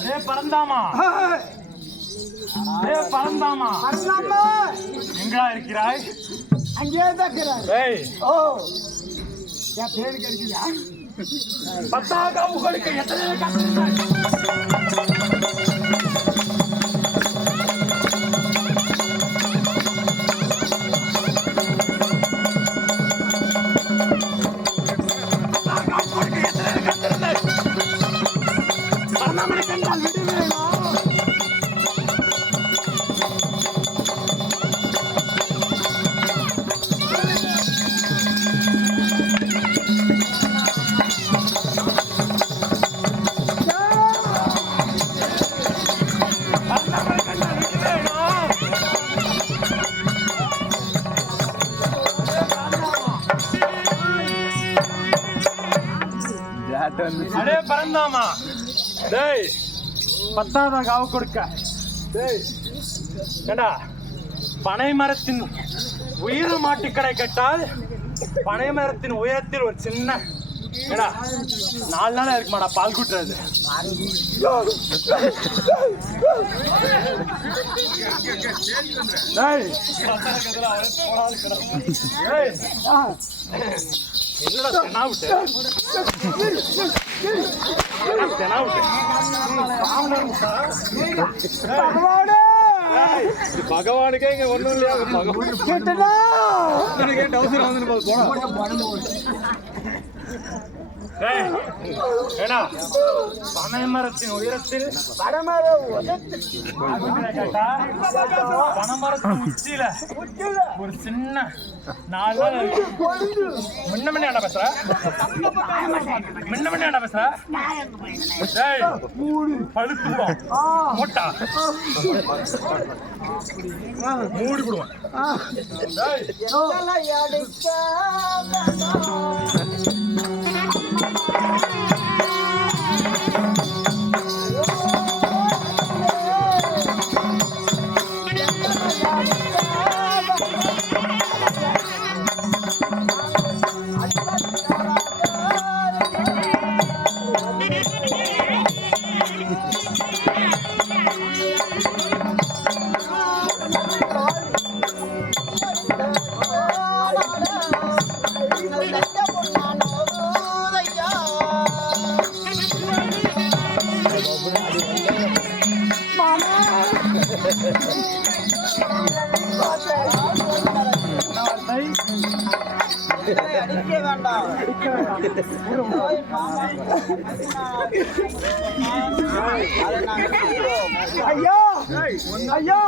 Array பரந்தாமா, array பரந்தாமா, எங்கா இருக்கிறாய்? அங்கே தான் இருக்கிறாய். ஓ என் பேரு கிடைக்குதா? 10 உங்களுக்கு எத்தனை கத்திருந்தாய்? அடே பரந்தாமா, டேய் 10வது காவு கொடுக்க. டேய் ஏண்டா, பனை மரத்தின் உயிர் மாட்டுக்கடை கேட்டால் பனை மரத்தின் உயரத்தில் ஒரு சின்ன ஏடா 4 நாளா இருக்குமாடா பால் கூட்டுறது. என்னடா தெனாவுட்டு பகவானுக்கே இங்க ஒண்ணும் இல்லையா? பனை மரத்தின் உயரத்தில் பனைமரத்தின் உச்சியில ஒரு சின்ன 4 நாள் முன்ன பேசுற பழுத்துவோம் மூட்டா மூடி விடுவான். ஐயா ஐயா,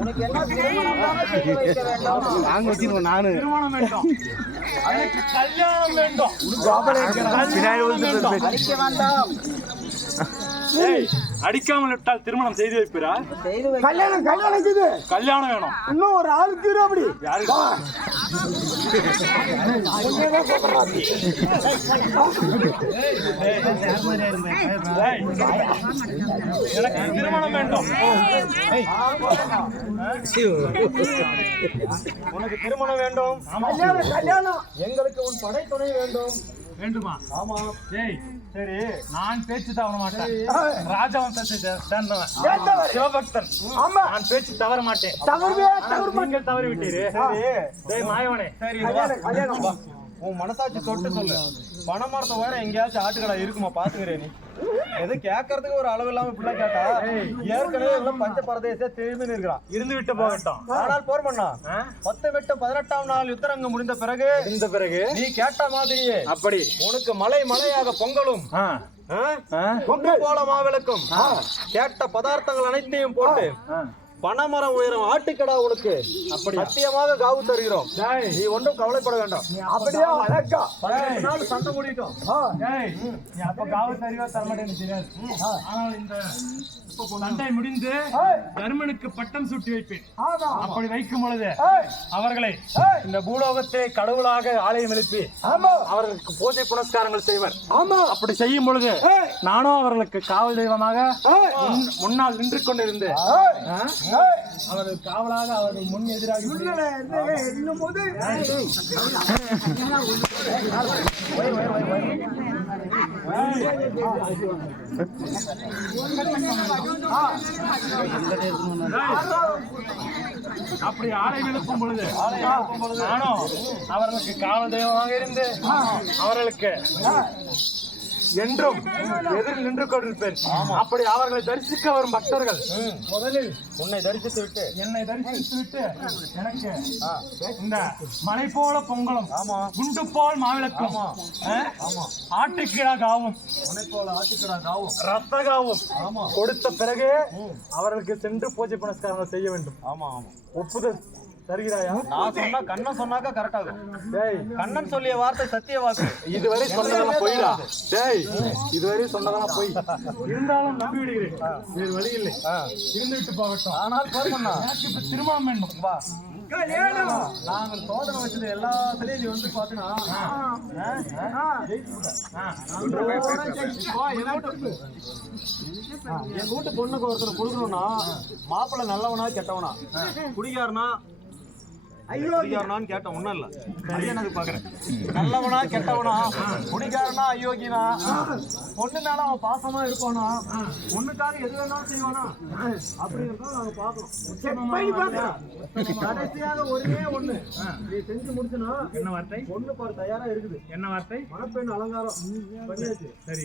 உனக்கு என்ன நானு திருமணம் வேண்டும், கல்யாணம் வேண்டும். அடிக்காமல் விட்டால் திருமணம் செய்து வைப்பீரா? கல்யாணம் கல்யாணம் வேணும். இன்னும் ஒரு ஆளுக்கு அப்படி எனக்கு திருமணம் வேண்டும். உனக்கு திருமணம் வேண்டும். கல்யாணம் எங்களுக்கு உன் படை துணை வேண்டும். வேண்டுமா? ஆமா. சரி, நான் பேச்சு தவற மாட்டேன். ராஜவம்சத்தை சேர்ந்தவன், சிவபக்தன். நான் பேச்சு தவற மாட்டேன். நீங்கள் தவறி விட்டீரு. மாயவனே, சரி உன் மனசாட்சி தொட்டு சொல்லு. பனைமரத்தை வேற எங்கேயாச்சும் ஆட்டுக்கடா இருக்குமா பாத்துக்கிறேன். நீ எது கேட்கறதுக்கு ஒரு அளவு இல்லாம இப்படிலாம் கேட்டா, ஏற்கனவே எல்லாம் பஞ்ச பரதேச திரும்பி இருக்கிறான். இருந்து விட்டு போகட்டும். ஆனால் போர் பண்ணா 10 விட்டு 18ஆம் நாள் யுத்தரங்கம் முடிந்த பிறகு நீ கேட்ட மாதிரியே அப்படி உனக்கு மலையாக பொங்கலும் போல மாவிளக்கும் கேட்ட பதார்த்தங்கள் அனைத்தையும் போட்டு பனைமரம் உயரம் ஆட்டுக்கடா உனக்கு அப்படி சத்தியமாக காவு தருகிறோம். நீ ஒன்றும் கவலைப்பட வேண்டாம். அப்படியே அழகா 18 நாள் சண்டை முடிக்கும். நீ அப்ப காவு தருவா தரமாட்டேன்னு தெரியாது. ஆனால் இந்த சண்டை முடிந்து தர்மனுக்கு பட்டம் சூட்டி வைப்பேன். அப்படி வைக்கும் பொழுது அவர்களை இந்த பூலோகத்தை கடவுளாக ஆலயம் எழுப்பி அவர்களுக்கு பூஜை புனஸ்காரங்கள் செய்வர். அப்படி செய்யும் பொழுது நானும் அவர்களுக்கு காவல் தெய்வமாக முன்னால் நின்று கொண்டிருந்து அவர்கள் காவலாக அவர்கள் முன் எதிராக இன்னும் போது அப்படி ஆலை எழுப்பும் பொழுது நானும் அவர்களுக்கு காவல் தெய்வமாக இருந்து அவர்களுக்கு என்றும் எதிரில் நின்று கொண்டிருப்பேன். அப்படி அவர்களை தரிசிக்க வரும் பக்தர்கள் முதலில் உன்னை தரிசித்து விட்டு என்னை தரிசித்து விட்டு எனக்கு இந்த மலை போல பொங்கலும் குண்டு போல் மாவிளக்கும் ஆட்டுக்கிடா காவும் உன்னை போல ஆட்டுக்கிறா காவும் ரத்த காவும் கொடுத்த பிறகு அவர்களுக்கு சென்று பூஜை புனஸ்காரங்கள் செய்ய வேண்டும். ஒப்புதல் தருகிறாயா? நான் சொன்னா கண்ணன் சொன்னாக்கா கரெக்ட் ஆகும். டேய், கண்ணன் சொல்லிய வார்த்தை சத்திய வாக்கு. இதுவரை சொன்னதெல்லாம் போயிடா. டேய், இதுவரை சொன்னதெல்லாம் போய் இருந்தாலும் நம்பி விடுகிறேன். வேறு வழி இல்லை. இருந்துவிட்டு போகட்டும். ஆனால் போர்மண்ணா எனக்கு இப்ப திருமணம் வேண்டும். வா. நாங்கள் சோதனை வச்சது எல்லாத்துலயும் நீ வந்து பாத்தீங்கன்னா என் வீட்டு பொண்ணுக்கு ஒருத்தர் கொடுக்கணும்னா மாப்பிள்ளை நல்லவனா கெட்டவனா குடிகாரனா குடிகாரனான்னு கேட்டேன். ஒண்ணும் இல்ல எனக்கு பாக்குறேன். நல்லவனா கெட்டவனா குடிகாரனா அயோக்கியனா பொண்ணு மேல அவன் பாசமா இருப்பானா பொண்ணுக்காக எது வேணாலும் செய்வானா அப்படி இருந்தா நாங்க பாக்கணும். கடைசியாக ஒரே ஒண்ணு நீ செஞ்சு முடிச்சுனா என்ன வார்த்தை? பொண்ணு பாரு தயாரா இருக்குது. என்ன வார்த்தை? மணப்பெண் அலங்காரம் பண்ணியாச்சு. சரி.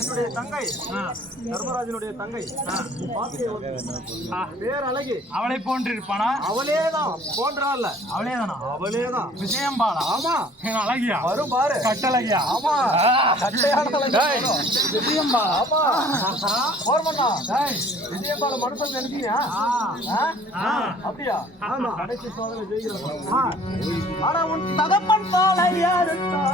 என்னுடைய தங்கை தர்மராஜனுடைய தங்கை பேர் அழகி. அவளை போன்று இருப்பானா? அவளேதான் போன்றா இல்ல அவளேதானா? அவளேதான் விஜயம்பாளா? ஆமா. அழகியா வரும் பாரு கட்டழகியா? ஆமா. விஜயம்பாளா? ஆமா. போர்மண்ணா விஜயம்பால மனுஷன் நினைச்சீங்க அப்படியா? ஆமா. கடைசி சோதனை ஜெயிக்கிறோம். ஆனா உன் தகப்பன் போல யாருக்கா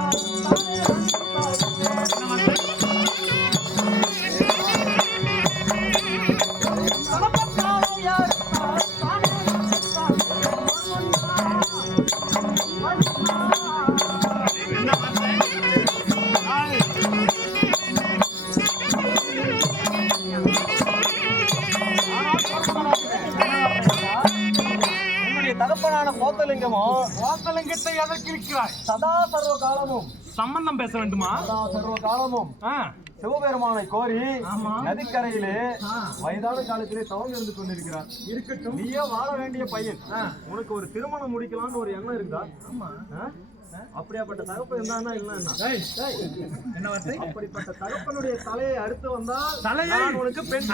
தகப்பனான கோத்தலிங்கத்தை எதற்கு இருக்கிறாய்? சதா சர்வ காலமும் சம்பந்தம் பேச வேண்டுமா? சதா சர்வ காலமும் சிவபெருமானை கோரி நதிக்கரையிலே வயதான காலத்திலே தவம் இருந்து கொண்டிருக்கிறார். இருக்கட்டும், நீயே வாழ வேண்டிய பையன். உனக்கு ஒரு திருமணம் முடிக்கலாம்னு ஒரு எண்ணம் இருக்குதா? அப்படியாப்பட்ட தகப்பன் இருந்தானா என்ன வார்த்தை? அப்படிப்பட்ட தகப்பனுடைய தலையை அறுத்து வந்தால் தலையை உனக்கு பெண்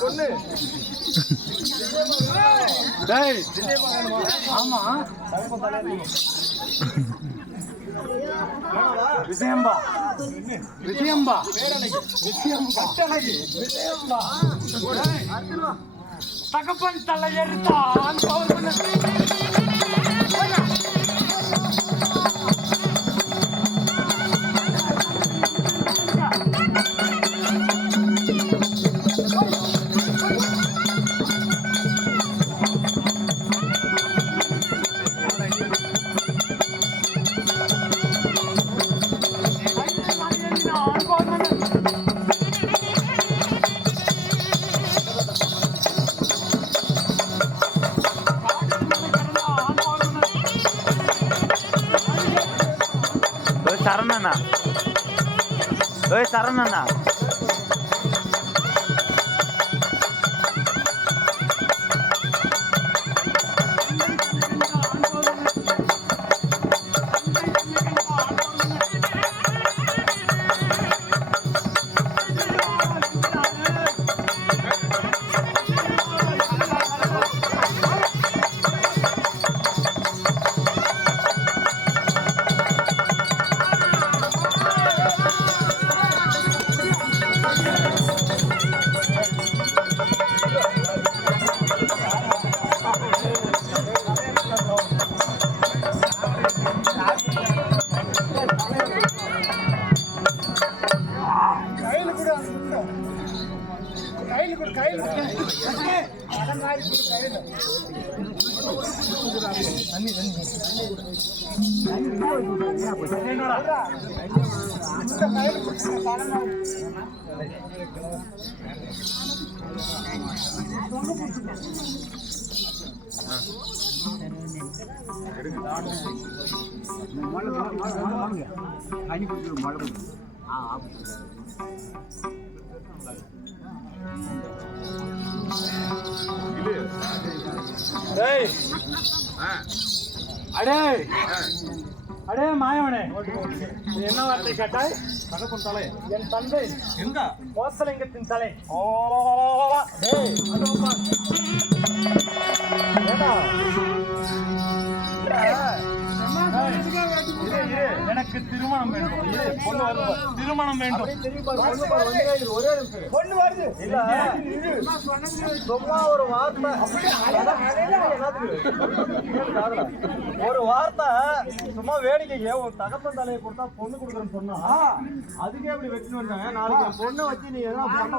பொண்ணு. ஆமா விஜயம்பா விஜயம்பா விஜயம்பா தகப்பன் தலையெடுத்தான் சரணண்ணா சரணண்ணா அடே அடே மாயவனே, என்ன வார்த்தை கேட்டாய்? தகப்பன் தலை என் தந்தை எங்க கோசலிங்கத்தின் தலை. எனக்கு திருமணம் வேண்டும். திருமணம் வேண்டும். பொண்ணு வருது. சும்மா ஒரு வார்த்தை, ஒரு வார்த்தை சும்மா வேடிக்கைக்கு ஒரு தகப்பன் தலையை கொடுத்தா பொண்ணு கொடுக்குறேன்னு சொன்னா அதுக்கே அப்படி வச்சுன்னு வந்தாங்க. நாளைக்கு என் பொண்ணை வச்சு நீ எதனா பண்ண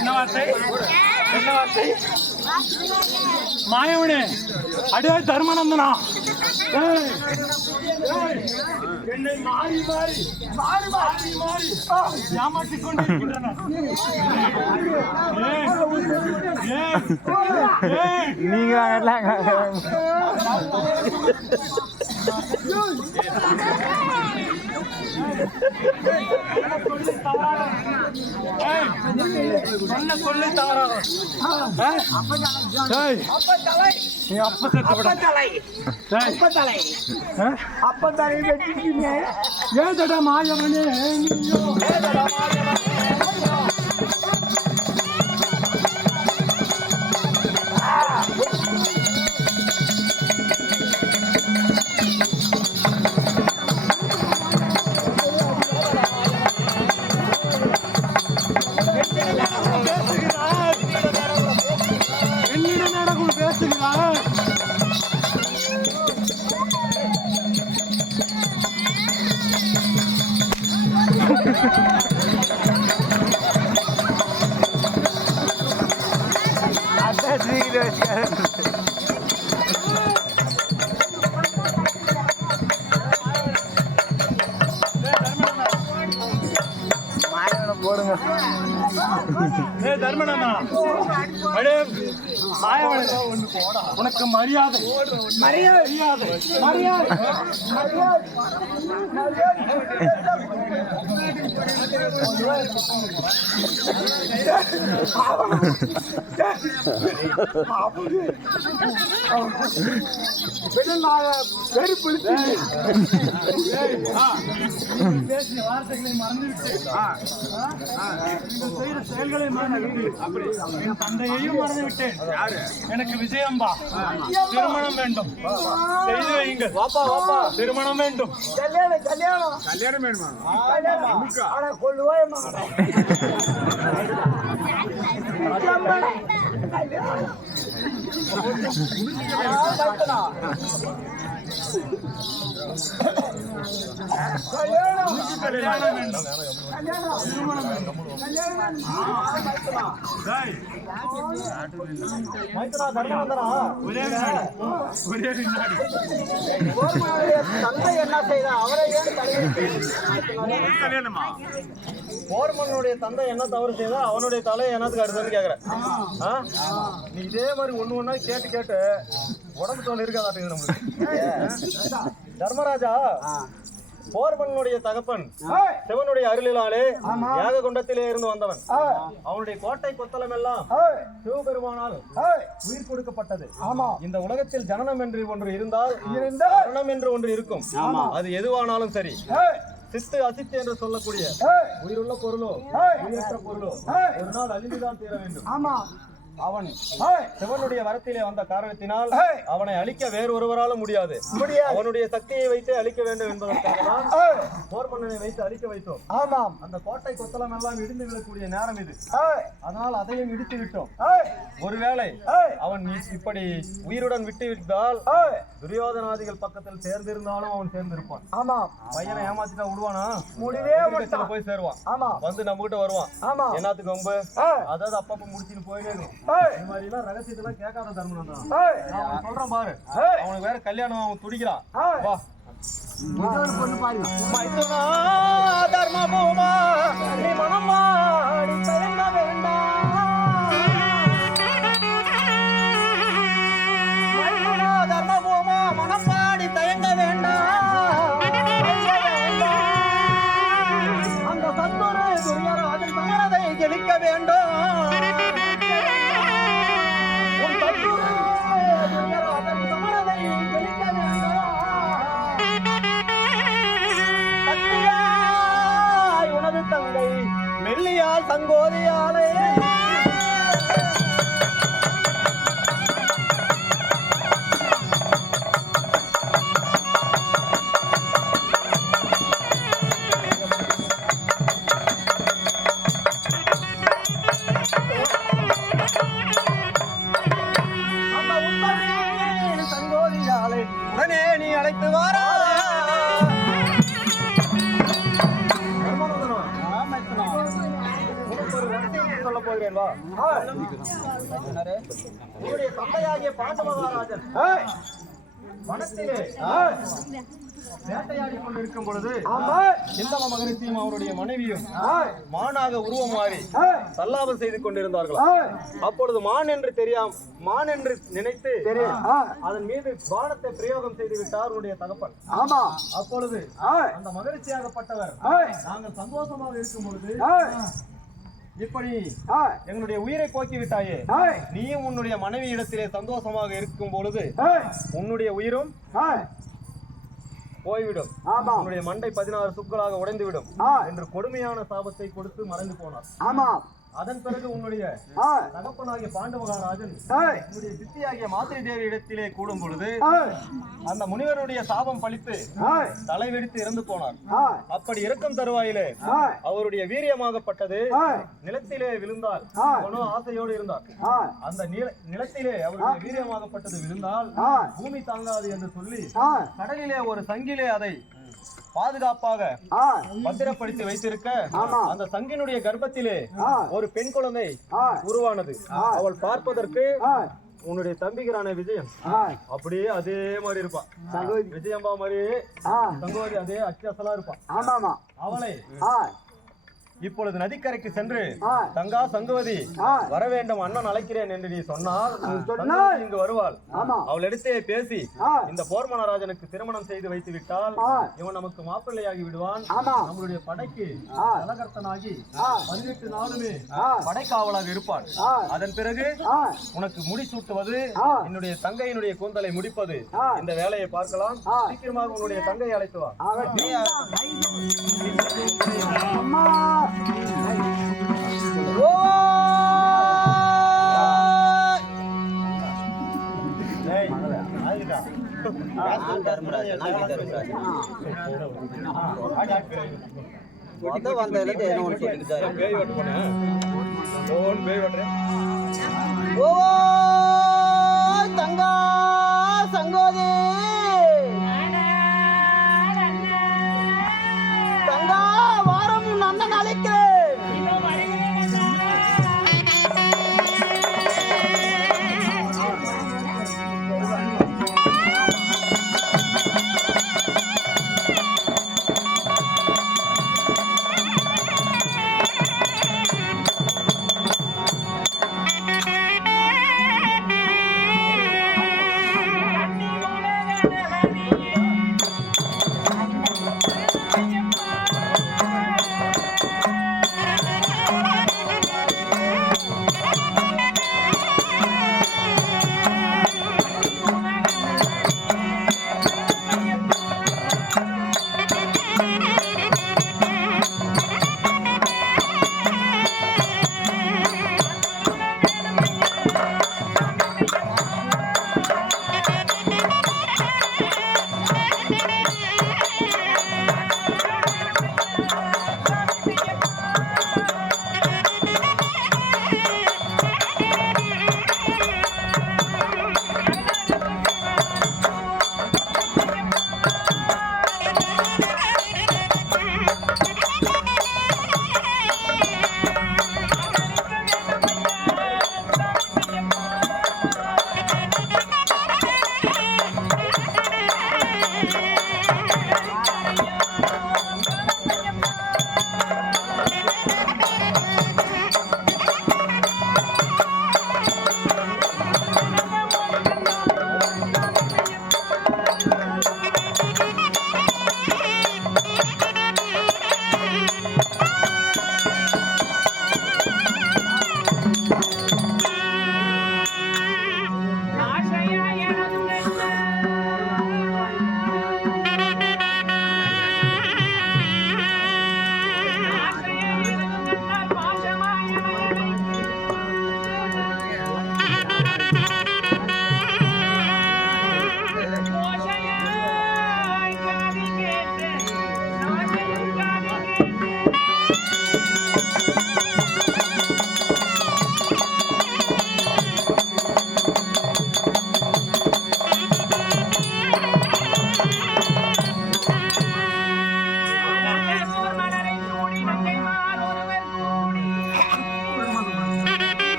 என்ன வார்த்தை? என்ன வார்த்தை? மாயவனே, அடே தர்மநந்தனா, என்னை மாறி மாறி மாறி மாறி மாறி ஏமாற்றிக் கொண்டிருக்கின்றன. நீங்க சொன்ன சொல்லி தவறாக அப்பத்தலை வெட்டிட்டீங்க. ஏதடா மாயவனே நீயோ, ஏதடா மாயவனே. போடுங்க. உனக்கு மரியாதை மரியாதை மரியாதை பேசிய வார்த்தைகளை மறந்துவிட்டு செயல்களை மறந்துவிட்டு என் தந்தையையும் மறந்துவிட்டேன். எனக்கு விஜயம்பா திருமணம் வேண்டும், செய்து வையுங்கள். திருமணம் வேண்டும். கல்யாணம் கல்யாணம் கல்யாணம் வேணுமா? ஆனா கொள்ளுவாய் கல்யாணம் வேண்டும். ஒரே வினாடி தந்தை என்ன செய்தா அவரை கல்யாணமா? போர்மனுடைய தந்தை என்ன தவறு செய்தா அவனுடைய தலையை என்னத்துக்கு அடுத்தது கேக்குறேன். நீ இதே மாதிரி ஒண்ணு ஒண்ணா கேட்டு கேட்டு உடம்பு தோல் இருக்காதாட்டுங்க நம்மளுக்கு. தர்மராஜா, போர்மனுடைய தகப்பன் சிவனுடைய அருளிலாலே யாக குண்டத்திலே இருந்து வந்தவன். அவனுடைய கோட்டை கொத்தளம் எல்லாம் சிவபெருமானால் உயிர் கொடுக்கப்பட்டது. இந்த உலகத்தில் ஜனனம் என்று ஒன்று இருந்தால் மரணம் என்று ஒன்று இருக்கும். அது எதுவானாலும் சரி, சித்து அசித்து என்று சொல்லக்கூடிய உயிருள்ள பொருளோ உயிரற்ற பொருளோ ஒரு நாள் அழிந்துதான் தீர வேண்டும். அவன் சிவனுடைய வரத்திலே வந்த காரணத்தினால் அவனை அழிக்க வேறு ஒருவராலும் முடியாது. அவனுடைய சக்தியை வைத்து அழிக்க வேண்டும் என்பதற்காக தான் போர் மன்னனை வைத்து அழிக்க வைத்தோம். ஆமாம். அந்த கோட்டை கொத்தளம் எல்லாம் இடிந்து விடக்கூடிய நேரம் இது. அதனால் அதையும் இடித்து விட்டோம். ஒருவேளை அவன் இப்படி உயிருடன் விட்டு விட்டால் துரியோதனாதிகள் பக்கத்தில் சேர்ந்திருந்தாலும் அவன் சேர்ந்திருப்பான். ஆமா. பையனை ஏமாத்திட்டா விடுவானா? முடிவே போய் சேருவான். ஆமா. வந்து நம்ம கிட்ட வருவான். ஆமா. என்னத்துக்கு ரொம்ப அதாவது அப்பப்ப முடிச்சுட்டு போயிட்டே இருக்கும். இந்த மாதிரி எல்லாம் ரகசியத்தெல்லாம் கேட்காத தர்மம் தான். நான் சொல்றேன் பாரு, அவனுக்கு வேற கல்யாணம் அவன் துடிக்கிறான். வா பொண்ணு பாருங்க. தர்மபூமா நீ மனமாடி தயங்க வேண்டாம். தர்மபூமா மனமாடி தயங்க வேண்டாம். அந்த சத்துரு துரியராஜன் சமரதை ஜெயிக்க வேண்டும். உன் சத்துரு துரியராஜன் சமரதை ஜெயிக்க வேண்டும். சக்தியாய் உனது தங்கை மெல்லியால் சங்கோதியாலே உடனே நீ அழைத்து வாரா. சொல்ல போகிறேன் வா. உன்னுடைய தந்தையாகிய பாண்டு மகாராஜன் வனத்திலே வேட்டையாடி கொண்டிருக்கும் பொழுது இந்தவ மகரிஷியும் அவருடைய மனைவியும் மானாக உருவம் மாறி சல்லாபம் செய்து கொண்டிருந்தார்களா. அப்பொழுது மான் என்று நினைத்து அதன் மீது பானத்தை பிரயோகம் செய்து விட்டார் உன்னுடைய தகப்பன். ஆமா. அப்பொழுது அந்த மகிழ்ச்சியாகப்பட்டவர் நாங்கள் சந்தோஷமாக இருக்கும் பொழுது இப்படி எங்களுடைய உயிரை போக்கி விட்டாயே, நீயும் உன்னுடைய மனைவி இடத்திலே சந்தோஷமாக இருக்கும் பொழுது உன்னுடைய உயிரும் போய்விடும். உன்னுடைய மண்டை 16 சுக்களாக உடைந்து விடும் என்று கொடுமையான சாபத்தை கொடுத்து மறைந்து போனார். அதன் பிறகு உன்னுடைய தகப்பனாகிய பாண்டு மகாராஜன் உன்னுடைய சித்தியாகிய மாத்திரை தேவி இடத்திலே கூடும் பொழுது அந்த முனிவருடைய சாபம் பழித்து தலை வெடித்து இறந்து போனார். அப்படி இறக்கும் தருவாயிலே அவருடைய வீரியமாகப்பட்டது நிலத்திலே விழுந்தால் ஆசையோடு இருந்தார். அந்த நிலத்திலே அவருடைய வீரியமாகப்பட்டது விழுந்தால் பூமி தாங்காது என்று சொல்லி கடலிலே ஒரு சங்கிலே அதை பாதுகாப்பாக பத்திரப்படுத்தி வைத்திருக்க அந்த சங்கினுடைய கர்ப்பத்திலே ஒரு பெண் குழந்தை உருவானது. அவள் பார்ப்பதற்கு உன்னுடைய தம்பிகிறான விஜயம் அப்படியே அதே மாதிரி இருப்பான். விஜயம்பா மாதிரி சங்கோதி அதே அச்சசலா இருப்பான். அவளை இப்பொழுது நதிக்கரைக்கு சென்று தங்கா சங்கவதி வர வேண்டும், அண்ணன் அழைக்கிறேன் என்று நீ சொன்னால் இங்கு வருவாள். அவள் இடத்தே பேசி இந்த போர்மனராஜனுக்கு திருமணம் செய்து வைத்து விட்டால் இவன் நமக்கு மாப்பிள்ளையாகி விடுவான். நம்மளுடைய படைக்கு தலகர்த்தனாகி 18 நாளுமே படைக்காவலாக இருப்பான். அதன் பிறகு உனக்கு முடிசூட்டுவது, என்னுடைய தங்கையினுடைய கூந்தலை முடிப்பது, இந்த வேலையை பார்க்கலாம். சீக்கிரமாக உன்னுடைய தங்கையை அழைத்து வா. தங்கா சங்கோதி தங்கா வாரம் அண்ணன் அழைக்கிறேன்.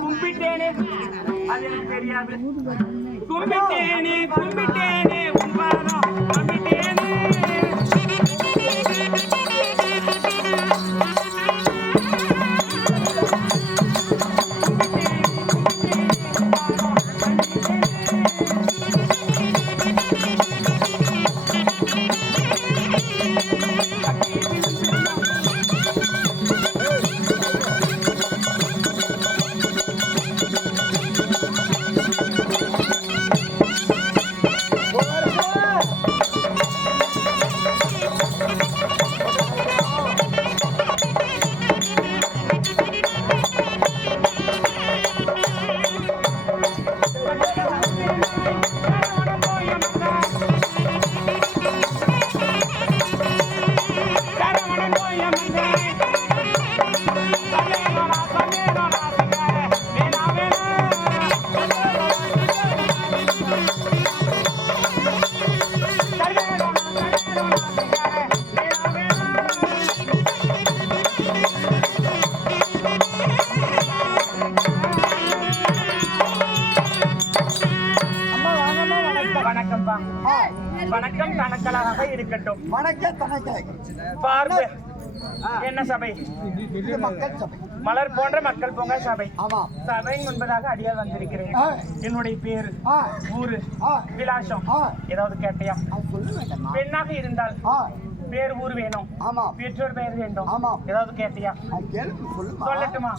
கும்பிட்டேனே அது எனக்கு தெரியாது. கும்பிட்டேனே கும்பிட்டேனே உன் பாதம் கும்பிட்டேனே. வணக்கம்பா. வணக்கம் தனக்கலாக இருக்கட்டும். வணக்கம் தனக்காய். பார்வை என்ன சபை? இது மக்கள் சபை. மலர் போன்ற மக்கள் போங்க சபை. ஆமா. சபை முன்பதாக அடியால் வந்திருக்கிறேன். என்னுடைய பேரு, ஊரு, விலாசம் ஏதாவது கேட்டியா? சொல்ல வேண்டாம். பெண்ணாக இருந்தால் பேர் ஊர் வேணும். ஆமா. பெற்றோர் பெயர் வேண்டும். ஆமா. ஏதாவது கேட்டியா? கேள்வி சொல்லுமா? சொல்லட்டுமா?